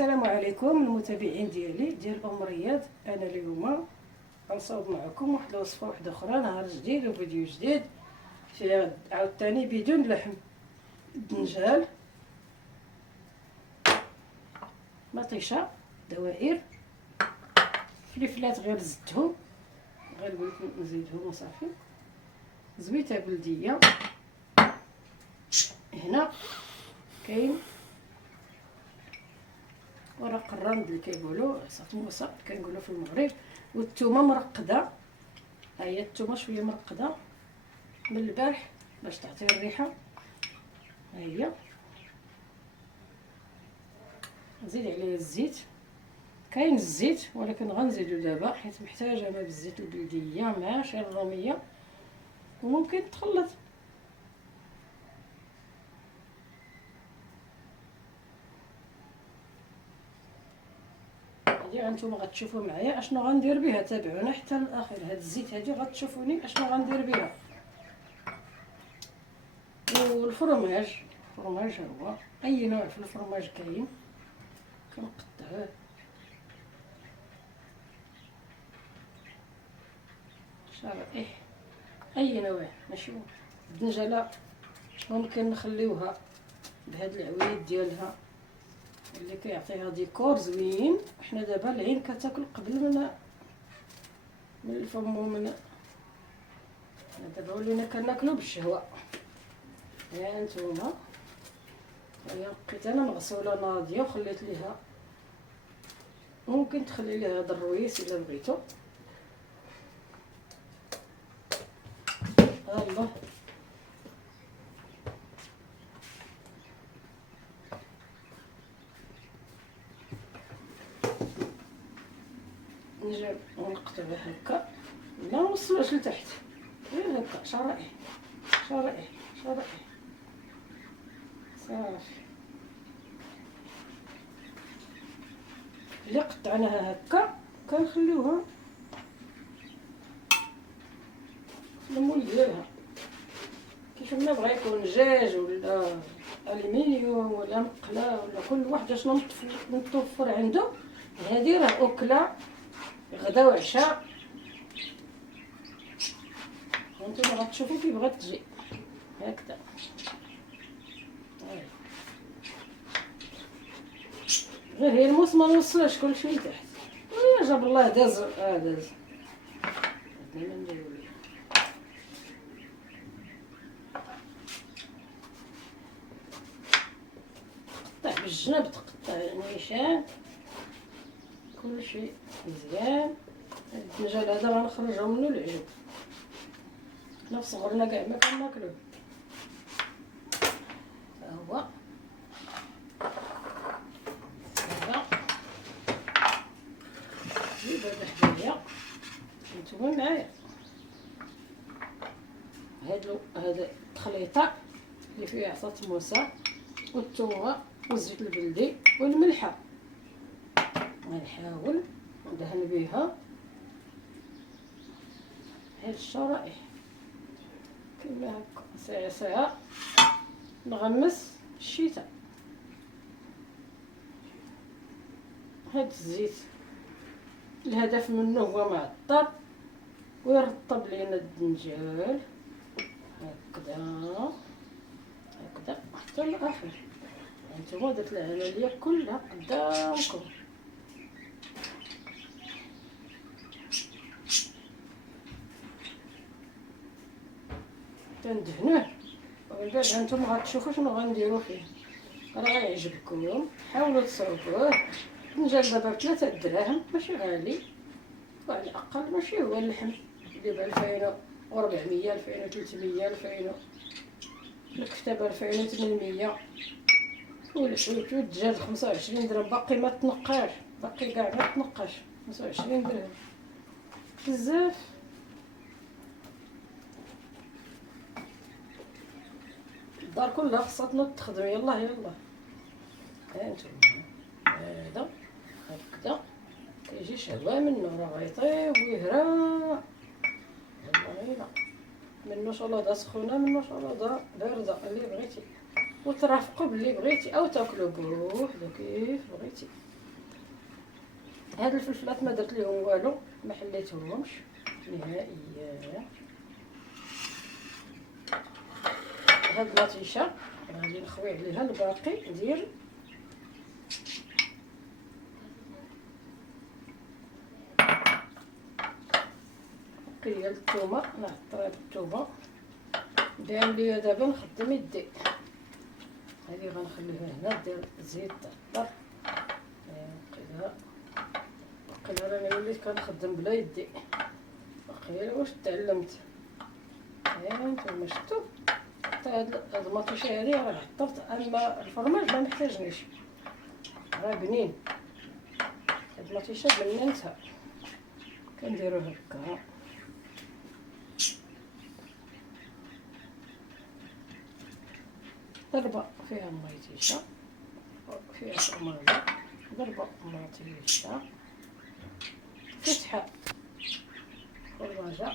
السلام عليكم المتابعين ديال ام رياض. انا اليوم غنصاوب معكم واحد الوصفه واحده اخرى، نهار جديد وفيديو جديد فيها عاوتاني بدون لحم. الدنجال، مطيشه، دوائر، فلفلات غير زدتهم، غير بغيت نزيدهم وصافي، زويته بلديه. هنا كاين ورق الرند اللي كيقولوا صافموسه كنقولوا في المغرب، والثومه مرقده. ها هي الثومه شويه مرقده من البارح باش تعطي الريحه. ها هي نزيد عليه الزيت، كاين الزيت ولكن غنزيدو دابا حيت محتاجه انا بالزيت البلديه مع شي الروميه، وممكن تخلط. هادي هانتوما غتشوفوا معايا اشنو غندير بها، تابعونا حتى الاخر. هاد الزيت هادي غتشوفوني اشنو غندير بها. والفرماج، الفرماج هو اي نوع في الفرماج كاين، كنقطعوه شرائح، اي نوع ماشي الدنجله. ممكن نخليوها بهاد العويد ديالها اللي كيعطيها ديكور زوين. حنا دابا العين كتاكل قبل من الفم ومن دابا ولينا كناكلو بالشهوه. ها انتوما، هي بقيت انا مغسوله ناضيه وخليت ليها، ممكن تخلي ليها هذا الرويس الا بغيتو. ها الله، نجيب ونقطعوها هكا، ما نوصلوش لتحت، غير هكا شرائح شرائح شرائح صافي. اللي قطعناها هكا كنخليوها في المول ديالها كيف ما بغا يكون، دجاج ولا الومنيوم ولا مقله ولا كل واحد شنو متوفر عنده. هذه راه اكله غدا وعشاء، وانتم غتشوفوا كيف غتجي هكذا. غير هي الموس ما نوصلش كلشي لتحت، ويا جاب الله داز داز. ديما نديرو ليه تقطع بالجنب، تقطع نيشان، كلشي مزيان. الدنجال هذا غنخرجو منو العجب، حنا في صغرنا كاع ما كناكلوه. ها هو هذا، جيب هذا حدايا نتوما معايا. هاد التخليطه اللي فيها عصا موسى والثومه والزيت البلدي والملحه، غنحاول ندهن بها هاد الشرائح كما هكا. ساعه ساعه نغمس الشتاء. هاد الزيت الهدف منه هو معطر ويرطب لينا الدنجال هكذا هكذا حتى الاخر. هانتوما درت العمليه كلها قدامكم. تندهنوه ومن بعد هانتوما غتشوفوا شنو غنديروا فيه، راه غيعجبكم. حاولوا تصاوبوه. الدنجال دابا ب3 دراهم، ماشي غالي، وعلى الاقل ماشي هو اللحم اللي ب 2400 2300 2000 الكفته ب 2800 والدجاج 25 درهم. باقي ما تنقاش، باقي كاع ما تنقاش. 25 درهم بزاف. الدار كلها خصها تنوض تخدم. يلاه يلاه، ها انتوما هذا هكذا كيجي شهوه منه، راه غيطيب ويهرى. يلا يلا، منو شلاضه سخونه منو شلاضه بارده اللي بغيتي، وترافقوا باللي بغيتي او تاكلوا بوحدو كيف بغيتي. هاد الفلفلات ما درت لهم والو، ما حليتهمش نهائيا. هاد المطيشه غادي نخوي عليها الباقي ديال ديال الثومه. نعطر هاد الثومه بان ليا دابا نخدم يدي. هادي غنخليها هنا ديال الزيت تاع الدار. وقيلا راني وليت كنخدم بلا يدي، وقيلا واش تعلمت. نتوما شفتوا حتى هاد المطيشه هادي راه عطرت، اما الفرماج ما محتاجنيش، راه بنين. هاد المطيشه بننتها كنديرو هكا. ضربه فيها مطيشه فيها فرماجه، ضربه مطيشه، فتحه فرماجه،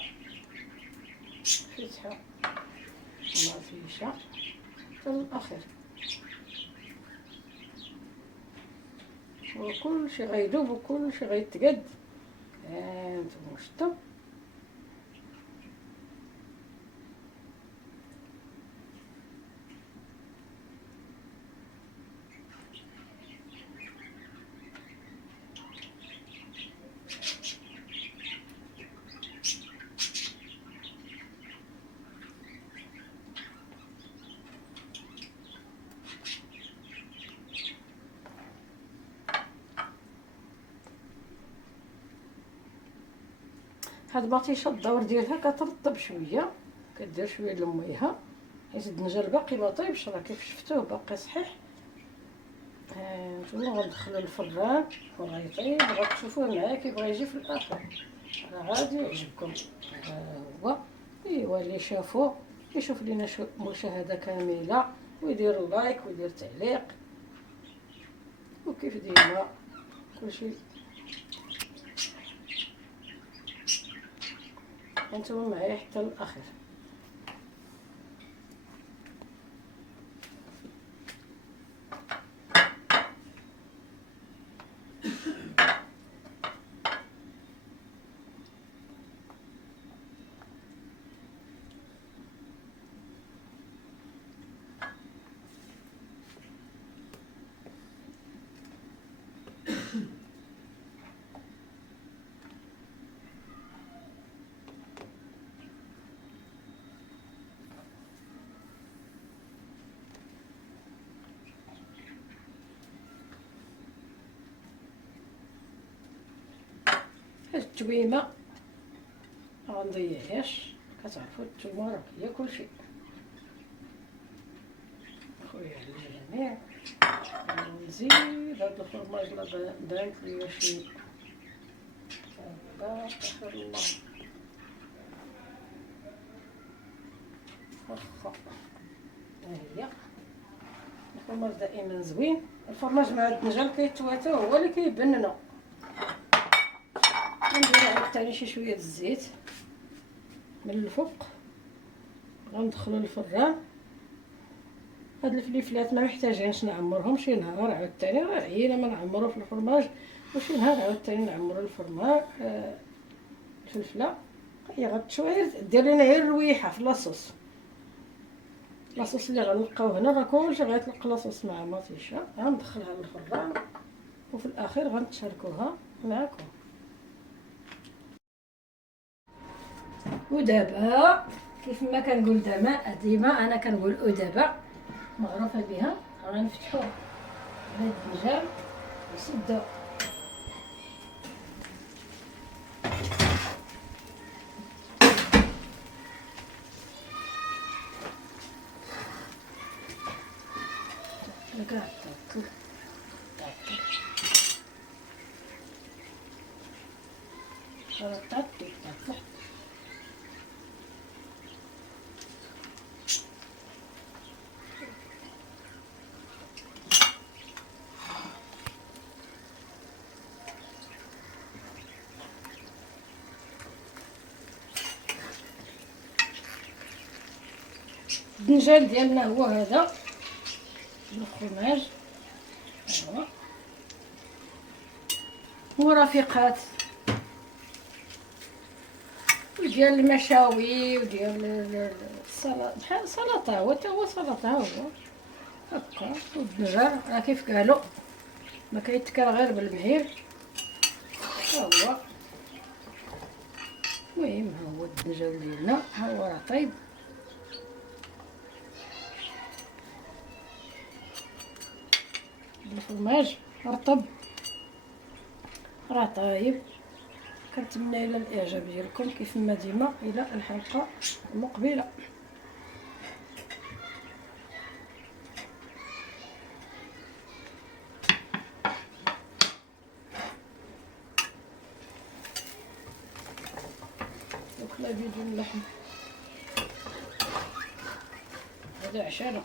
فتحه مطيشه في الاخير. وكلشي غيدوب وكلشي غيتقد. هانتوما شفتوا. هاد المطيشه الدور ديالها كترطب شويه، كدير شويه د الميها حيت الدنجال باقي ما طيبش، راه كيف شفتوه باقي صحيح. نتوما غندخلو الفران وغيطيب، غتشوفوه معايا كيبغي يجي في الاخر، راه غادي يعجبكم. هو ايوا اللي شافو يشوف لينا مشاهده كامله ويدير لايك ويدير تعليق، وكيف ديما كلشي. انتم معايا حتى الاخير. هاد التويمه مغنضيعهاش، كتعرفوا التومه راه هي كلشي. خويا على الجميع. نزيد هاد الفرماج لا بانت ليا شي تبارك الله. واخا ها هي الفرماج دائما زوين. الفرماج مع الدنجال كيتواتو هو اللي كيبننو. نديرو عاوتاني شي شويه د الزيت من الفوق، غندخلو الفران. هاد الفليفلات ما محتاجينش نعمرهم شي نهار عاوتاني، راه عيينا ما نعمرو في الفرماج، وشي نهار عاوتاني نعمرو الفرماج. الفلفله هي غتشوي دير لنا غير الرويحه في لاصوص. لاصوص اللي غنلقاو هنا راه كلشي غيطلق لاصوص مع مطيشه. غندخلها للفران وفي الاخير غنتشاركوها معكم. ودابا كيف ما كنقول ديما انا كنقول ودابا معروفه بها، غنفتحوا هاد الدجاج ونسدو كاع الدنجال ديالنا هو هذا الفرماج. ايوا ورفيقات، وديال المشاوي، وديال السلطة، بحال السلطة هو تا هو سلطة هو هكا. والدجر راه كيف قالوا ما كيتكل غير بالمعير، ها هو. المهم ها هو الدجاج ديالنا، ها هو راه طيب. الفرماج رطب راه طايب. كنتمنى الى الاعجاب ديالكم كيف ما ديما. الى الحلقه المقبله. وكلا فيديو اللحم هذا عشانا.